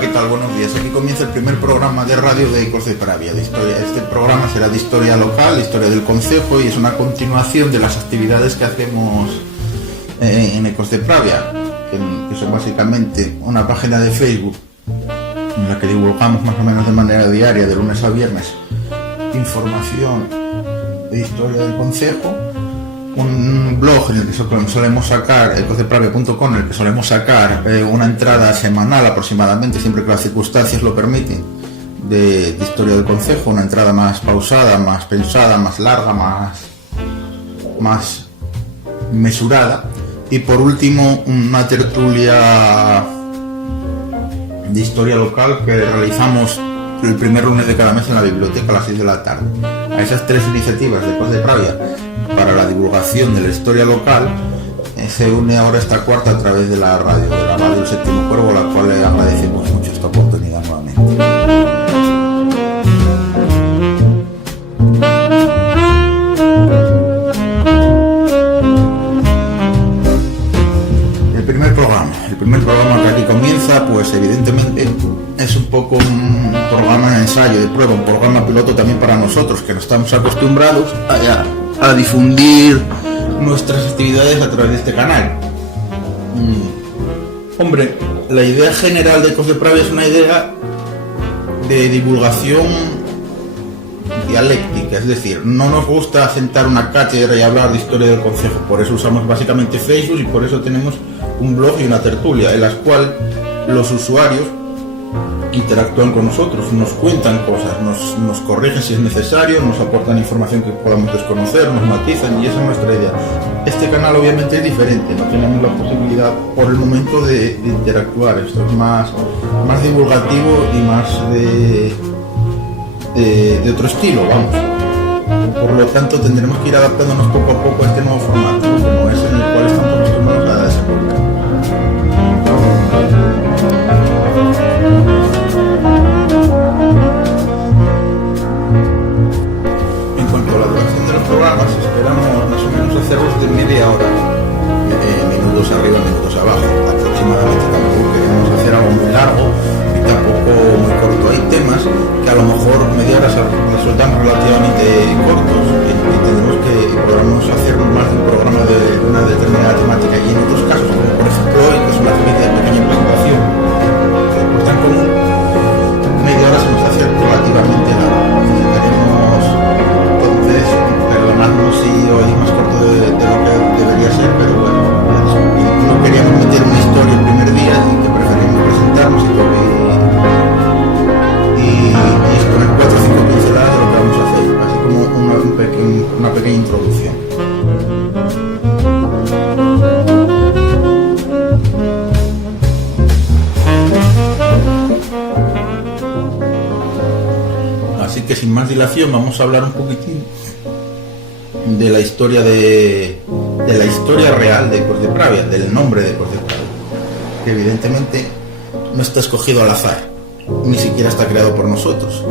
Hola, ¿qué tal? Buenos días. Aquí comienza el primer programa de radio de Ecos de Pravia, de historia. Este programa será de historia local, de historia del concejo, y es una continuación de las actividades que hacemos en Ecos de Pravia, que son básicamente una página de Facebook en la que divulgamos más o menos de manera diaria, de lunes a viernes, información de historia del concejo, un blog en el que solemos sacar, ecosdepravia.com, en el que solemos sacar una entrada semanal aproximadamente, siempre que las circunstancias lo permiten, de historia del concejo, una entrada más pausada, más pensada, más larga, más mesurada, y por último una tertulia de historia local que realizamos el primer lunes de cada mes en la biblioteca a las 6 de la tarde. A esas tres iniciativas de Ecos de Pravia para la divulgación de la historia local se une ahora esta cuarta a través de la radio El Séptimo Cuervo, a la cual le agradecemos mucho esta oportunidad nuevamente. El primer programa que aquí comienza, pues evidentemente es un poco un programa de ensayo, de prueba, un programa piloto también para nosotros, que no estamos acostumbrados a difundir nuestras actividades a través de este canal. Hombre, la idea general de Ecos de Pravia es una idea de divulgación dialéctica, es decir, no nos gusta sentar una cátedra y hablar de historia del concejo, por eso usamos básicamente Facebook y por eso tenemos un blog y una tertulia en las cuales los usuarios interactúan con nosotros, nos cuentan cosas, nos corrigen si es necesario, nos aportan información que podamos desconocer, nos matizan, y esa es nuestra idea. Este canal obviamente es diferente, no tenemos la posibilidad por el momento de interactuar, esto es más divulgativo y más de otro estilo, vamos. Por lo tanto tendremos que ir adaptándonos poco a poco a este nuevo formato, como es en el cual estamos acostumbrados a desenvolver. En cuanto a la duración de los programas, esperamos más o menos hacerlos de media hora, minutos arriba, minutos abajo, aproximadamente. Tampoco queremos hacer algo muy largo y tampoco muy corto. Hay temas que a lo mejor media hora resultan relativamente cortos y tenemos que podamos hacer más de un programa de una determinada temática, y en otros casos, como por ejemplo hoy, que es una pequeña presentación tan común, media hora se nos hace relativamente largo. Necesitaremos entonces perdonarnos si hoy es más corto de lo que debería ser, pero bueno, no queríamos meter una historia el primer día, y que preferimos presentarnos y exponer 4 o 5 pinceladas de lo que vamos a hacer, así como una pequeña introducción. Así que sin más dilación vamos a hablar un poquitín de la historia de la historia real de Ecos de Pravia, del nombre de Ecos de Pravia, que evidentemente no está escogido al azar, ni siquiera está creado por nosotros.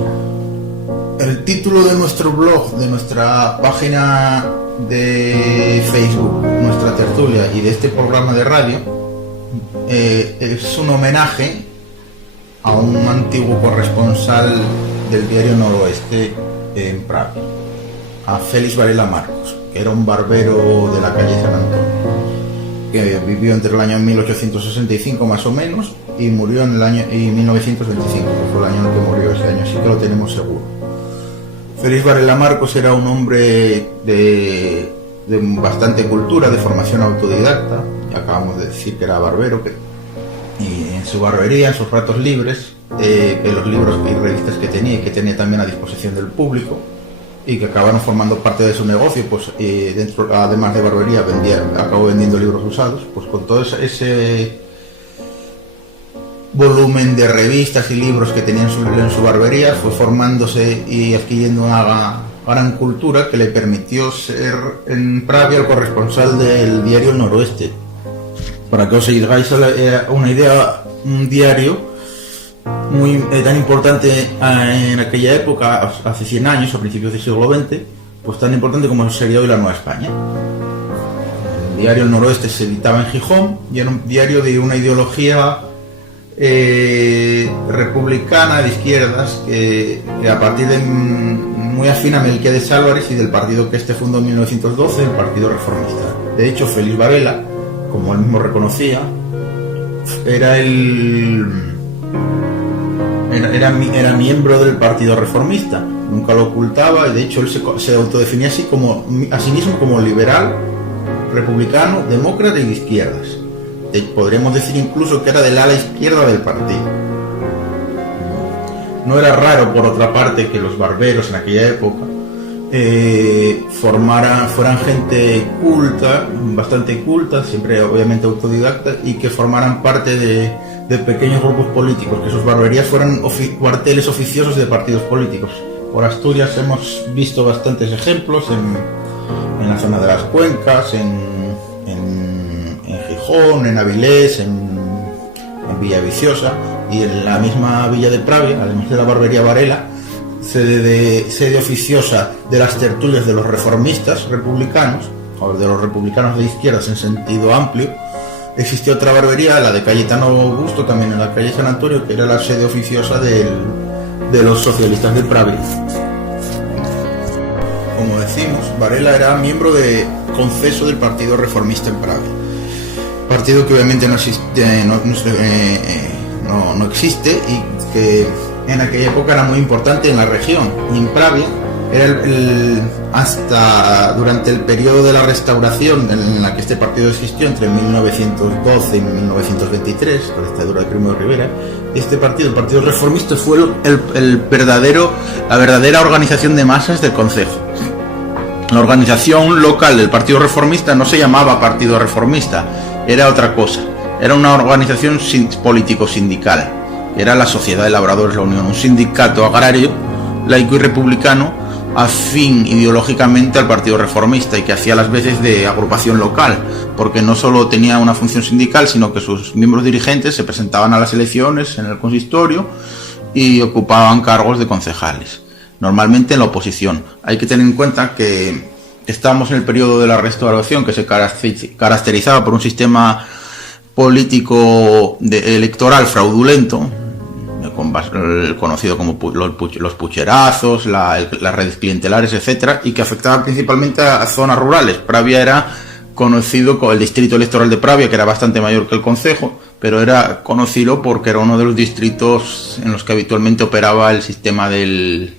El título de nuestro blog, de nuestra página de Facebook, nuestra tertulia y de este programa de radio es un homenaje a un antiguo corresponsal del diario Noroeste en Pravia, a Félix Varela Marcos, que era un barbero de la calle San Antonio, que vivió entre el año 1865 más o menos y murió en el año 1925, que fue el año en el que murió. Ese año sí que lo tenemos seguro. Félix Varela Marcos era un hombre de bastante cultura, de formación autodidacta. Ya acabamos de decir que era barbero, y en su barbería, en sus ratos libres, los libros y revistas que tenía también a disposición del público, y que acabaron formando parte de su negocio, pues dentro, además de barbería, acabó vendiendo libros usados, pues con todo ese volumen de revistas y libros que tenía en su barbería, fue formándose y adquiriendo una gran cultura que le permitió ser en Pravia el corresponsal del diario El Noroeste. Para que os hagáis una idea, un diario muy tan importante en aquella época, hace 100 años, a principios del siglo XX, pues tan importante como sería hoy la Nueva España. El diario El Noroeste se editaba en Gijón y era un diario de una ideología republicana de izquierdas que a partir de muy afín a Melquiades Álvarez y del partido que este fundó en 1912, el Partido Reformista. De hecho, Félix Varela, como él mismo reconocía, era miembro del Partido Reformista, nunca lo ocultaba, y de hecho él se autodefinía a sí mismo como liberal, republicano, demócrata y de izquierdas. Podríamos decir incluso que era del ala izquierda del partido. No era raro, por otra parte, que los barberos en aquella época fueran gente culta, bastante culta, siempre obviamente autodidacta, y que formaran parte de pequeños grupos políticos, que sus barberías fueran cuarteles oficiosos de partidos políticos. Por Asturias hemos visto bastantes ejemplos en la zona de las Cuencas, en Gijón, en Avilés, en Villaviciosa, y en la misma villa de Pravia, además de la barbería Varela, sede oficiosa de las tertulias de los reformistas republicanos, o de los republicanos de izquierdas en sentido amplio. Existía otra barbería, la de Cayetano Augusto, también en la calle San Antonio, que era la sede oficiosa de los socialistas de Pravia. Como decimos, Varela era miembro de conceso del Partido Reformista en Pravia, partido que obviamente no existe y que en aquella época era muy importante en la región. Y en Pravia era hasta durante el periodo de la Restauración, en la que este partido existió entre 1912 y 1923, con la dictadura de Primo de Rivera. Este partido, el Partido Reformista, fue la verdadera organización de masas del concejo. La organización local del Partido Reformista no se llamaba Partido Reformista, era otra cosa. Era una organización político-sindical. Era la Sociedad de Labradores La Unión, un sindicato agrario, laico y republicano, afín ideológicamente al Partido Reformista, y que hacía las veces de agrupación local, porque no solo tenía una función sindical, sino que sus miembros dirigentes se presentaban a las elecciones en el consistorio y ocupaban cargos de concejales, normalmente en la oposición. Hay que tener en cuenta que estamos en el periodo de la Restauración, que se caracterizaba por un sistema político electoral fraudulento, conocido como los pucherazos, las redes clientelares, etcétera, y que afectaba principalmente a zonas rurales. Pravia era conocido como el distrito electoral de Pravia, que era bastante mayor que el concejo, pero era conocido porque era uno de los distritos en los que habitualmente operaba el sistema del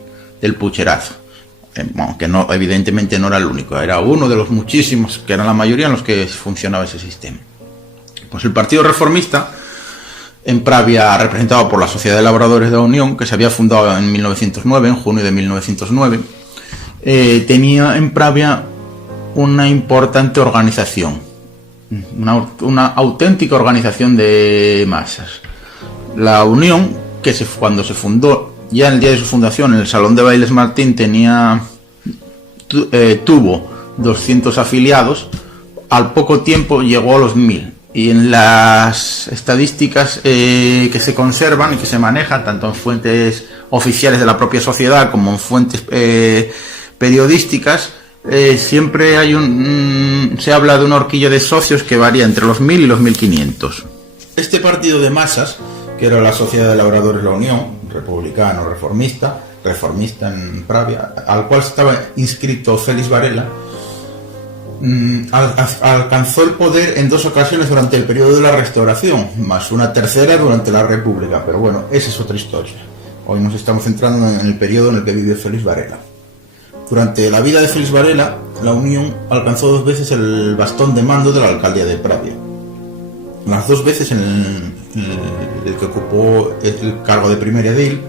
pucherazo. Que no, evidentemente no era el único, era uno de los muchísimos, que eran la mayoría, en los que funcionaba ese sistema. Pues el Partido Reformista en Pravia, representado por la Sociedad de Labradores de la Unión, que se había fundado en 1909, en junio de 1909, tenía en Pravia una importante organización, una auténtica organización de masas. La Unión, que cuando se fundó, ya en el día de su fundación, en el Salón de Bailes Martín, tuvo 200 afiliados. Al poco tiempo llegó a los 1000. Y en las estadísticas que se conservan y que se manejan, tanto en fuentes oficiales de la propia sociedad como en fuentes periodísticas, siempre se habla de una horquilla de socios que varía entre los 1000 y los 1500. Este partido de masas, que era la Sociedad de Labradores La Unión, republicano, reformista en Pravia, al cual estaba inscrito Félix Varela, alcanzó el poder en 2 ocasiones durante el periodo de la Restauración, más una tercera durante la República, pero bueno, esa es otra historia. Hoy nos estamos centrando en el periodo en el que vivió Félix Varela. Durante la vida de Félix Varela, la Unión alcanzó 2 veces el bastón de mando de la alcaldía de Pravia. Las 2 veces en el que ocupó el cargo de primer edil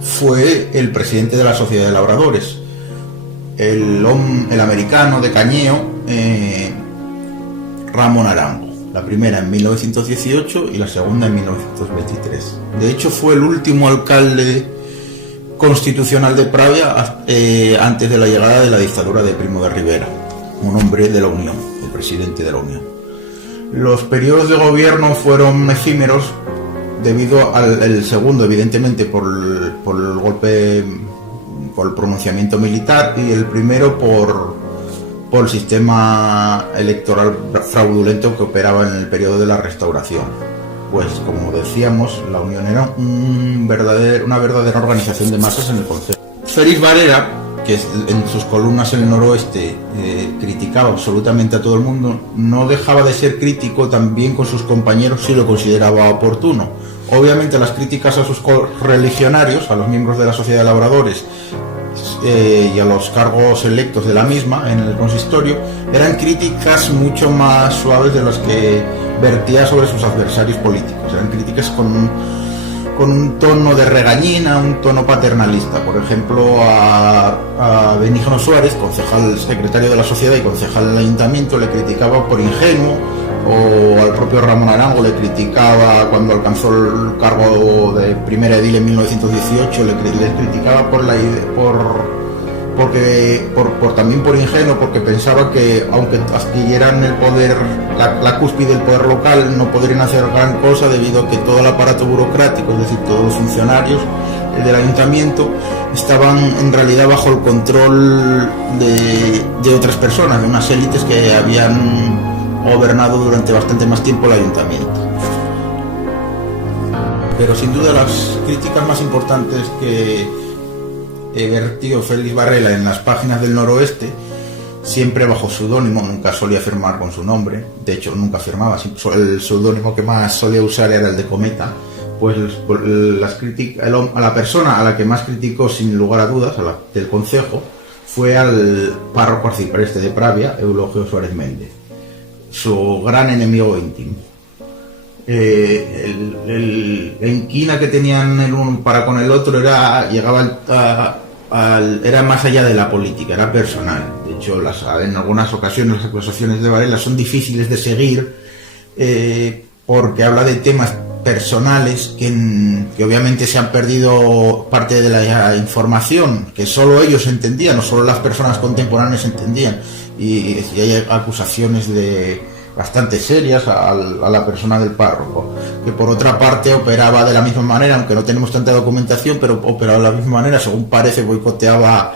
fue el presidente de la Sociedad de Labradores, el americano de Cañeo, Ramón Arango. La primera en 1918 y la segunda en 1923. De hecho, fue el último alcalde constitucional de Pravia antes de la llegada de la dictadura de Primo de Rivera, un hombre de la Unión, el presidente de la Unión. Los periodos de gobierno fueron efímeros, debido al segundo, evidentemente, por el golpe, por el pronunciamiento militar, y el primero por el sistema electoral fraudulento que operaba en el periodo de la Restauración. pues como decíamos, la Unión era una verdadera organización de masas en el concepto. Félix Varela, que en sus columnas en el noroeste criticaba absolutamente a todo el mundo, no dejaba de ser crítico también con sus compañeros si lo consideraba oportuno. Obviamente las críticas a sus correligionarios, a los miembros de la Sociedad de Labradores y a los cargos electos de la misma en el consistorio, eran críticas mucho más suaves de las que vertía sobre sus adversarios políticos. Eran críticas con un tono de regañina, un tono paternalista. Por ejemplo, a Benigno Suárez, concejal secretario de la Sociedad y concejal del Ayuntamiento, le criticaba por ingenuo, o al propio Ramón Arango le criticaba cuando alcanzó el cargo de primera edil en 1918, le criticaba también por ingenuo, porque pensaba que aunque adquirieran el poder, la cúspide del poder local, no podrían hacer gran cosa debido a que todo el aparato burocrático, es decir, todos los funcionarios del ayuntamiento, estaban en realidad bajo el control de otras personas, de unas élites que habían gobernado durante bastante más tiempo el ayuntamiento. Pero sin duda las críticas más importantes que vertió Félix Varela en las páginas del noroeste, siempre bajo seudónimo, nunca solía firmar con su nombre, de hecho nunca firmaba, el seudónimo que más solía usar era el de Cometa, pues las críticas, a la persona a la que más criticó sin lugar a dudas, del concejo, fue al párroco arcipreste de Pravia, Eulogio Suárez Méndez, su gran enemigo íntimo. La inquina que tenían el uno para con el otro era más allá de la política, era personal. De hecho, en algunas ocasiones las acusaciones de Varela son difíciles de seguir porque habla de temas personales que obviamente se han perdido parte de la información que solo ellos entendían, o solo las personas contemporáneas entendían, y hay acusaciones bastante serias a la persona del párroco, que por otra parte operaba de la misma manera, aunque no tenemos tanta documentación, pero operaba de la misma manera, según parece boicoteaba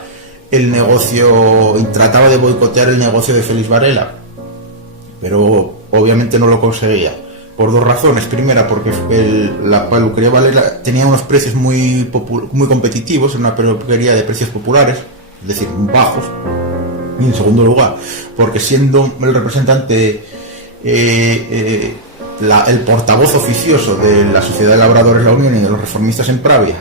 el negocio y trataba de boicotear el negocio de Félix Varela, pero obviamente no lo conseguía, por dos razones. Primera, porque la peluquería Varela tenía unos precios muy competitivos, una peluquería de precios populares, es decir, bajos. Y en segundo lugar, porque siendo el representante, el portavoz oficioso de la Sociedad de Labradores La Unión y de los reformistas en Pravia,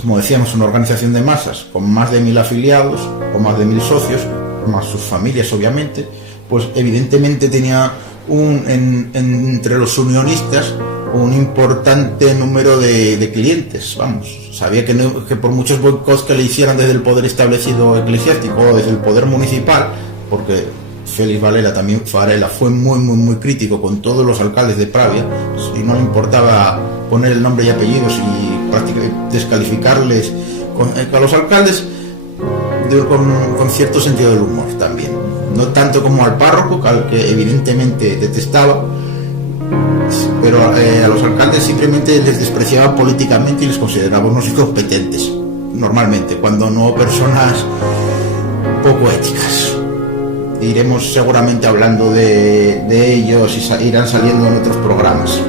como decíamos, una organización de masas con más de 1000 afiliados, con más de 1000 socios, más sus familias obviamente, pues evidentemente tenía entre los unionistas un importante número de clientes. Vamos, sabía que por muchos boicots que le hicieran desde el poder establecido eclesiástico o desde el poder municipal, porque Félix Varela fue muy crítico con todos los alcaldes de Pravia, y no le importaba poner el nombre y apellidos y prácticamente descalificarles a los alcaldes con cierto sentido del humor también, no tanto como al párroco, al que evidentemente detestaba, pero a los alcaldes simplemente les despreciaba políticamente y les consideraba unos incompetentes, normalmente, cuando no personas poco éticas. Iremos seguramente hablando de ellos y irán saliendo en otros programas.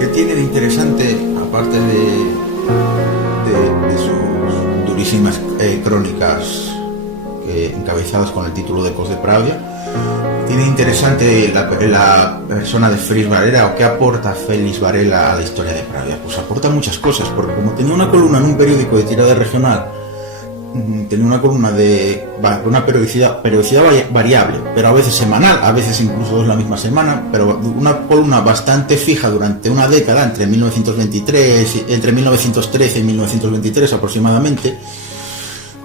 ¿Qué tiene de interesante, aparte de sus durísimas crónicas encabezadas con el título de Cos de Pravia? Tiene interesante la persona de Félix Varela, o qué aporta Félix Varela a la historia de Pravia. Pues aporta muchas cosas, porque como tenía una columna en un periódico de tirada regional, tenía una columna de una periodicidad variable, pero a veces semanal, a veces incluso la misma semana, pero una columna bastante fija durante una década, entre 1913 y 1923 aproximadamente,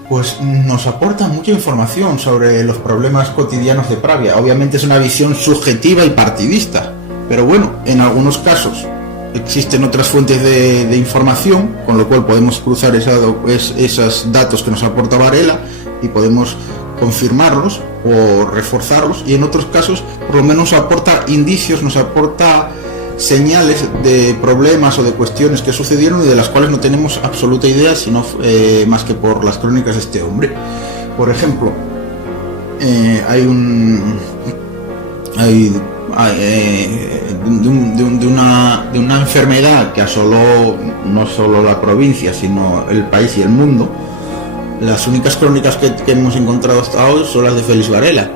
pues nos aporta mucha información sobre los problemas cotidianos de Pravia. Obviamente es una visión subjetiva y partidista, pero bueno, en algunos casos existen otras fuentes de información, con lo cual podemos cruzar esos datos que nos aporta Varela y podemos confirmarlos o reforzarlos, y en otros casos por lo menos aporta indicios, nos aporta señales de problemas o de cuestiones que sucedieron y de las cuales no tenemos absoluta idea, sino más que por las crónicas de este hombre. Por ejemplo, hay de una enfermedad que asoló no solo la provincia, sino el país y el mundo, las únicas crónicas que hemos encontrado hasta hoy son las de Félix Varela.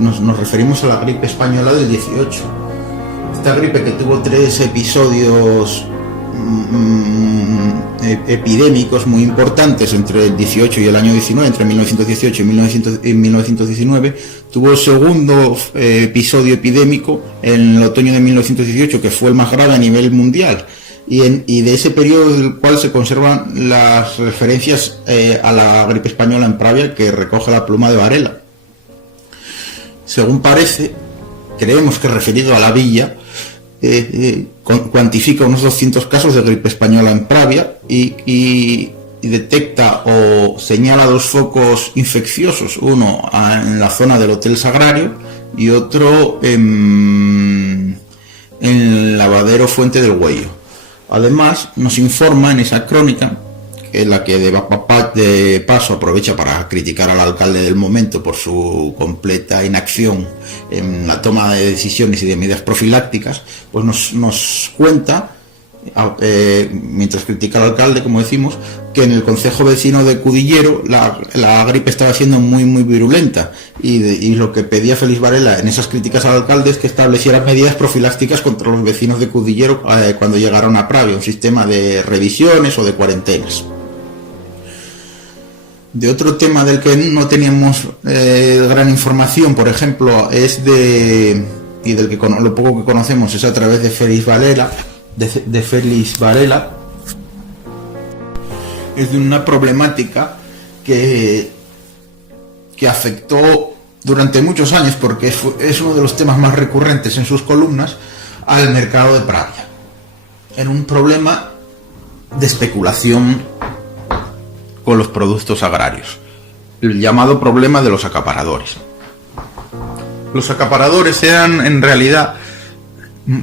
Nos referimos a la gripe española del 18. Esta gripe que tuvo 3 episodios epidémicos muy importantes entre el 18 y el año 19, entre 1918 y 1919, tuvo el segundo episodio epidémico en el otoño de 1918, que fue el más grave a nivel mundial, y de ese periodo del cual se conservan las referencias a la gripe española en Pravia, que recoge la pluma de Varela. Según parece, creemos que referido a la villa, cuantifica unos 200 casos de gripe española en Pravia y detecta o señala 2 focos infecciosos, uno en la zona del Hotel Sagrario y otro en el lavadero Fuente del Güello. Además, nos informa en esa crónica, que es la que de paso aprovecha para criticar al alcalde del momento por su completa inacción en la toma de decisiones y de medidas profilácticas, pues nos cuenta, mientras critica al alcalde, como decimos, que en el concejo vecino de Cudillero la gripe estaba siendo muy virulenta, y lo que pedía Félix Varela en esas críticas al alcalde es que estableciera medidas profilácticas contra los vecinos de Cudillero cuando llegaron a Pravia, un sistema de revisiones o de cuarentenas. De otro tema del que no teníamos gran información, por ejemplo, y del que lo poco que conocemos es a través de Félix Varela, es de una problemática que afectó durante muchos años, porque es uno de los temas más recurrentes en sus columnas, al mercado de Pravia. Era un problema de especulación con los productos agrarios, el llamado problema de los acaparadores. Los acaparadores eran en realidad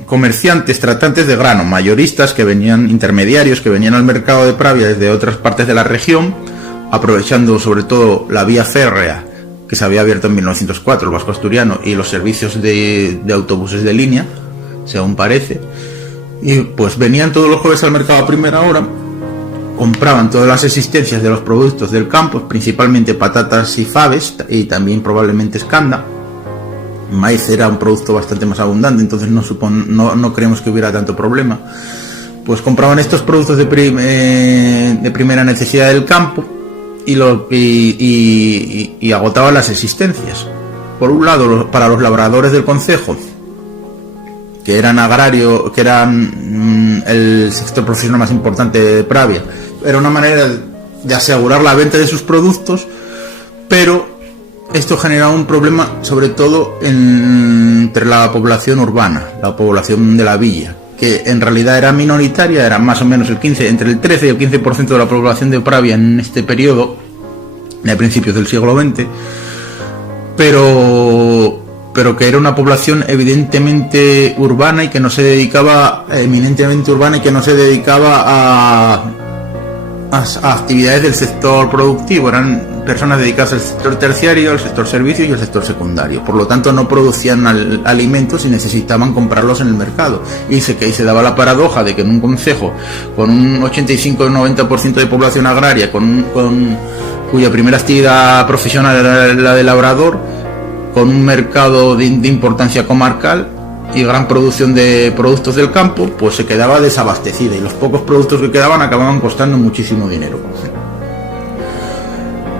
comerciantes, tratantes de grano, mayoristas intermediarios que venían al mercado de Pravia desde otras partes de la región, aprovechando sobre todo la vía férrea que se había abierto en 1904, el Vasco Asturiano, y los servicios de autobuses de línea, según parece, y pues venían todos los jueves al mercado a primera hora, compraban todas las existencias de los productos del campo, principalmente patatas y faves, y también probablemente escanda. Maíz era un producto bastante más abundante, entonces no creemos que hubiera tanto problema. Pues compraban estos productos de primera necesidad del campo y agotaban las existencias. Por un lado, para los labradores del concejo, que eran el sector profesional más importante de Pravia, era una manera de asegurar la venta de sus productos, pero esto generaba un problema sobre todo entre la población urbana, la población de la villa, que en realidad era minoritaria, era más o menos entre el 13 y el 15% de la población de Pravia en este periodo, de principios del siglo XX, pero que era una población eminentemente urbana y que no se dedicaba a actividades del sector productivo. Eran personas dedicadas al sector terciario, al sector servicio y al sector secundario. Por lo tanto, no producían alimentos y necesitaban comprarlos en el mercado. Y se daba la paradoja de que en un concejo con un 85-90% de población agraria, cuya primera actividad profesional era la de labrador, con un mercado de importancia comarcal y gran producción de productos del campo, pues se quedaba desabastecida, y los pocos productos que quedaban acababan costando muchísimo dinero.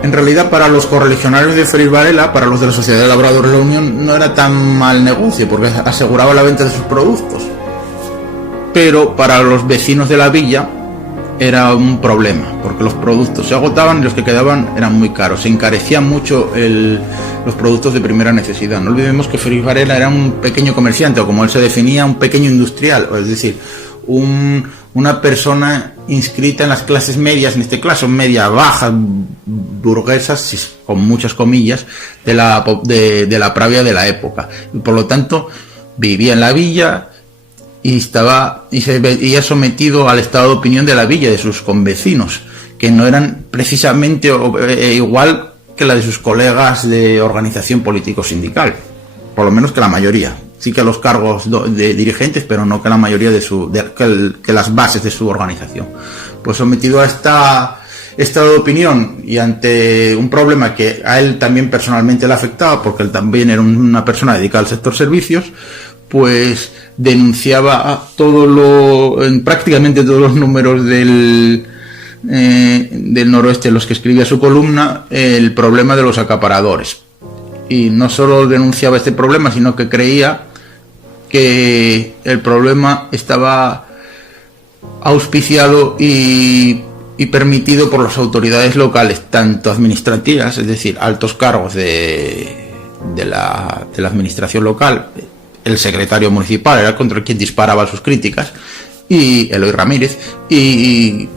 En realidad, para los correligionarios de Félix Varela, para los de la Sociedad de Labradores de la Unión, no era tan mal negocio, porque aseguraba la venta de sus productos. Pero para los vecinos de la villa era un problema, porque los productos se agotaban y los que quedaban eran muy caros. Se encarecían mucho los productos de primera necesidad. No olvidemos que Félix Varela era un pequeño comerciante, o como él se definía, un pequeño industrial, es decir, una persona inscrita en las clases medias, en este caso media bajas, burguesas, con muchas comillas, de la Pravia de la época. Y por lo tanto vivía en la villa y se veía sometido al estado de opinión de la villa, de sus convecinos, que no eran precisamente igual que la de sus colegas de organización político-sindical, por lo menos que la mayoría. sí que a los cargos de dirigentes, pero no que la mayoría que las bases de su organización. Pues sometido a esta opinión y ante un problema que a él también personalmente le afectaba, porque él también era una persona dedicada al sector servicios, pues denunciaba en prácticamente todos los números del Noroeste en los que escribía su columna el problema de los acaparadores. Y no solo denunciaba este problema, sino que creía que el problema estaba auspiciado y permitido por las autoridades locales, tanto administrativas, es decir, altos cargos de la administración local. El secretario municipal era contra quien disparaba sus críticas, y Eloy Ramírez, y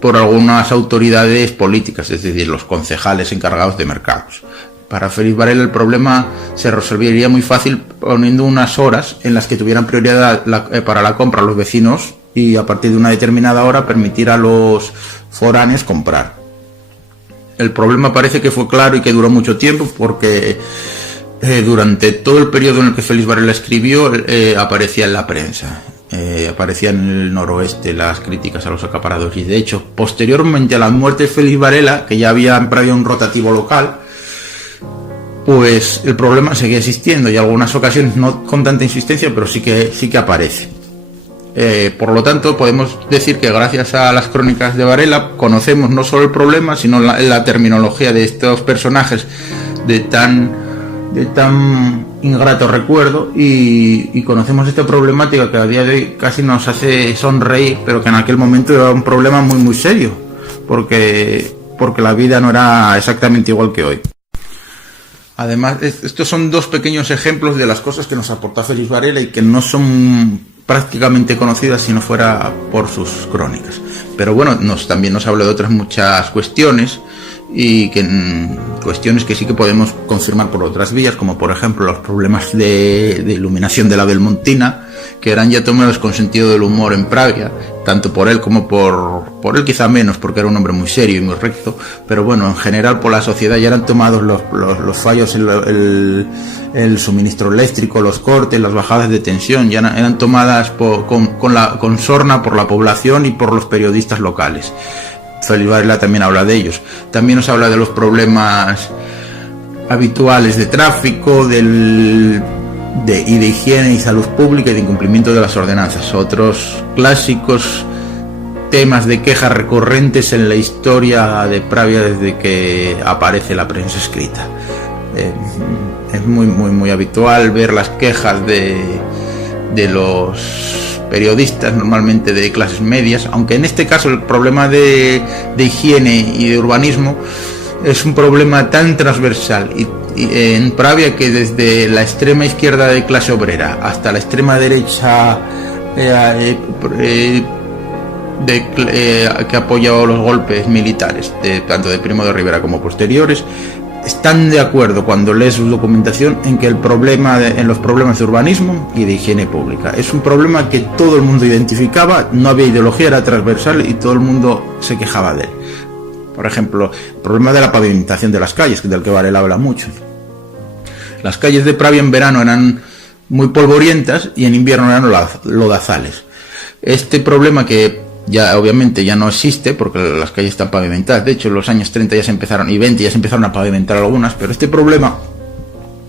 por algunas autoridades políticas, es decir, los concejales encargados de mercados. Para Félix Varela el problema se resolvería muy fácil poniendo unas horas en las que tuvieran prioridad para la compra los vecinos, y a partir de una determinada hora permitir a los foráneos comprar. El problema parece que fue claro y que duró mucho tiempo, porque durante todo el periodo en el que Félix Varela escribió aparecía en la prensa, aparecía en el Noroeste las críticas a los acaparadores, y de hecho posteriormente a la muerte de Félix Varela, que ya había un rotativo local, pues el problema seguía existiendo, y en algunas ocasiones no con tanta insistencia, pero sí que aparece. Por lo tanto, podemos decir que gracias a las crónicas de Varela conocemos no solo el problema, sino la terminología de estos personajes de tan ingrato recuerdo, y conocemos esta problemática que a día de hoy casi nos hace sonreír, pero que en aquel momento era un problema muy muy serio, porque la vida no era exactamente igual que hoy. Además, estos son dos pequeños ejemplos de las cosas que nos aportó Félix Varela y que no son prácticamente conocidas si no fuera por sus crónicas. Pero bueno, también nos habla de otras muchas cuestiones, y cuestiones que sí que podemos confirmar por otras vías, como por ejemplo los problemas de iluminación de la Belmontina, que eran ya tomados con sentido del humor en Pravia, tanto por él como por él quizá menos, porque era un hombre muy serio y muy recto, pero bueno, en general por la sociedad ya eran tomados los fallos en el suministro eléctrico, los cortes, las bajadas de tensión, ya eran tomadas con sorna por la población y por los periodistas locales. Félix Varela también habla de ellos. También nos habla de los problemas habituales de tráfico, y de higiene y salud pública, y de incumplimiento de las ordenanzas. Otros clásicos temas de quejas recurrentes en la historia de Pravia desde que aparece la prensa escrita. Es muy muy muy habitual ver las quejas de los periodistas, normalmente de clases medias, aunque en este caso el problema de higiene y de urbanismo es un problema tan transversal y en Pravia, que desde la extrema izquierda de clase obrera hasta la extrema derecha que ha apoyado los golpes militares, tanto de Primo de Rivera como posteriores, están de acuerdo cuando lees su documentación en que en los problemas de urbanismo y de higiene pública es un problema que todo el mundo identificaba, no había ideología, era transversal y todo el mundo se quejaba de él. Por ejemplo, el problema de la pavimentación de las calles, del que Varela habla mucho. Las calles de Pravia en verano eran muy polvorientas y en invierno eran lodazales. Este problema, que ya obviamente ya no existe porque las calles están pavimentadas, de hecho en los años 30 ya se empezaron, y 20 ya se empezaron a pavimentar algunas, pero este problema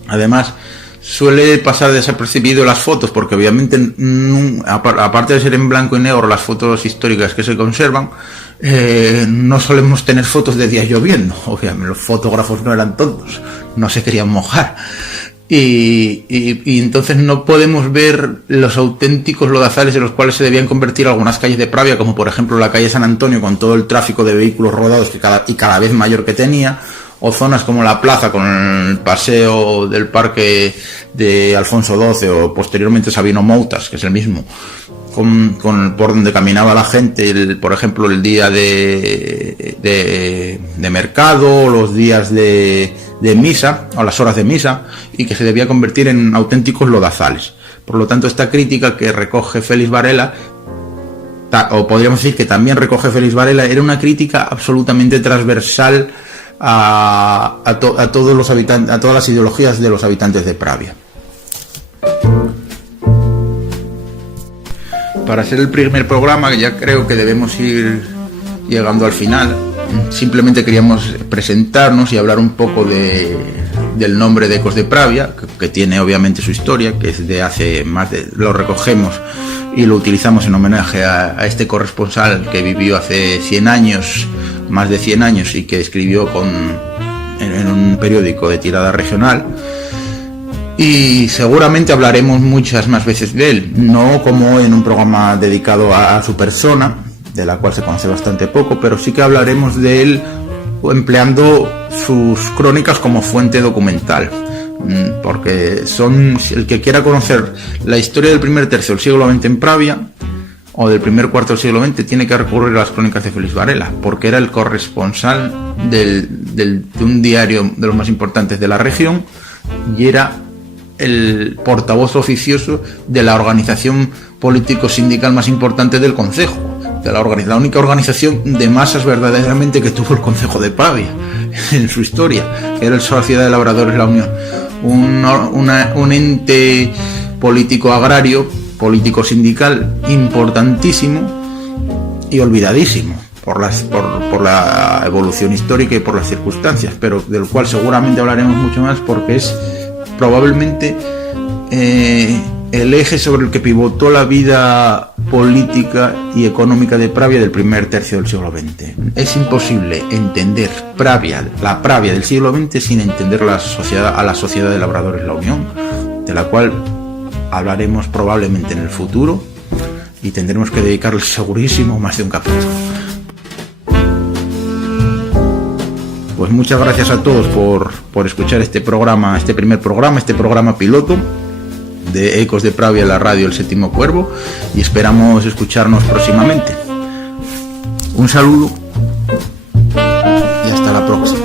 además suele pasar desapercibido en las fotos, porque obviamente aparte de ser en blanco y negro las fotos históricas que se conservan, no solemos tener fotos de días lloviendo. Obviamente los fotógrafos no eran tontos, no se querían mojar. Y entonces no podemos ver los auténticos lodazales en los cuales se debían convertir algunas calles de Pravia, como por ejemplo la calle San Antonio, con todo el tráfico de vehículos rodados y cada vez mayor que tenía, o zonas como la plaza con el paseo del parque de Alfonso XII, o posteriormente Sabino Moutas, que es el mismo, por donde caminaba la gente, por ejemplo el día de mercado, los días de misa, o las horas de misa, y que se debía convertir en auténticos lodazales. Por lo tanto, esta crítica que recoge Félix Varela, o podríamos decir que también recoge Félix Varela, era una crítica absolutamente transversal a todos los habitantes, a todas las ideologías de los habitantes de Pravia. para hacer el primer programa, ya creo que debemos ir llegando al final. Simplemente queríamos presentarnos y hablar un poco del nombre de Ecos de Pravia, que tiene obviamente su historia, que es de hace más de... Lo recogemos y lo utilizamos en homenaje a este corresponsal que vivió hace 100 años, más de 100 años, y que escribió en un periódico de tirada regional. Y seguramente hablaremos muchas más veces de él, no como en un programa dedicado a su persona, de la cual se conoce bastante poco, pero sí que hablaremos de él empleando sus crónicas como fuente documental, porque el que quiera conocer la historia del primer tercio del siglo XX en Pravia, o del primer cuarto del siglo XX, tiene que recurrir a las crónicas de Félix Varela, porque era el corresponsal de un diario de los más importantes de la región, y era el portavoz oficioso de la organización político-sindical más importante del concejo, la única organización de masas verdaderamente que tuvo el concejo de Pravia en su historia, que era el Sociedad de Labradores La Unión, un ente político agrario, político sindical importantísimo y olvidadísimo por la evolución histórica y por las circunstancias, pero del cual seguramente hablaremos mucho más, porque es probablemente el eje sobre el que pivotó la vida política y económica de Pravia del primer tercio del siglo XX. Es imposible entender la Pravia del siglo XX sin entender a la Sociedad de Labradores La Unión, de la cual hablaremos probablemente en el futuro, y tendremos que dedicarle segurísimo más de un capítulo. Pues muchas gracias a todos por escuchar este primer programa, este programa piloto de Ecos de Pravia, la radio El Séptimo Cuervo, y esperamos escucharnos próximamente. Un saludo y hasta la próxima.